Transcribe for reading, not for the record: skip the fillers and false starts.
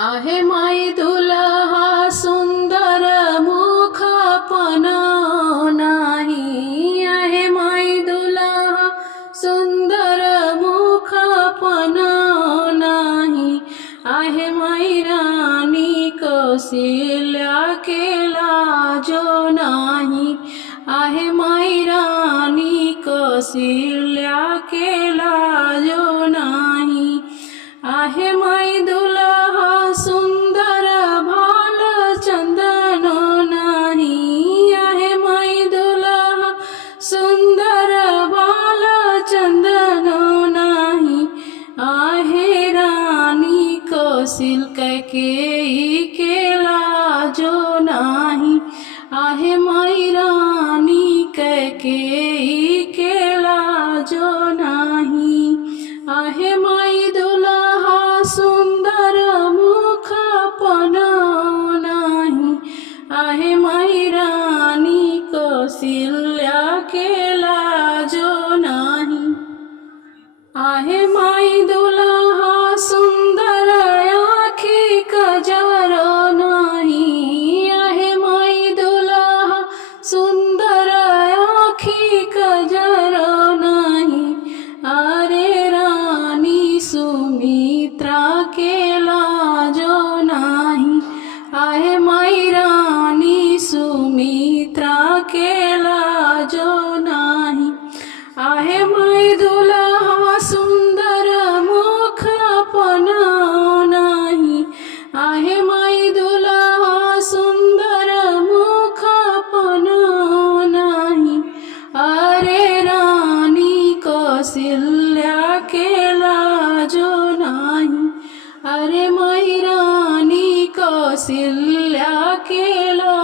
आहे माई दुल्हा सुंदर मुख पण नाही। आहे माई दुल्हा सुंदर मुख पण नाही। आहे माई राणी कौशल्या केला जो नाही। आहे माई राणी कौशल्या केला जो नाही। आहे माई दुल्हा सुंदर भाल चंदन नाही। आहे माई दुल्हा सुंदर भाल चंदन नाही। आहे राणी कौशल कैकेयी केला जो नाही। आहे माई राणी कैकेयी केला जो नाही। आहे माई दुल्हा सुंदर मुख पण नाही। आहे माई राणी कौशल्या केला जो नाही। आहे माई दुल्हा सुंदर आखी कजर नाही। आहे माई दुल्हा सुंदर आखी कजर नाही। अरे राणी सुमित्रा केला जो नाही। आहे माई राणी सुमित्रा केला जो नाही। आहे माई दुल्हा सुंदर मुख पण नाही। आहे माई दुल्हा सुंदर मुख पण नाही। अरे राणी कौशल्या केला जो नाही। अरे माई राणी कौशल्या केला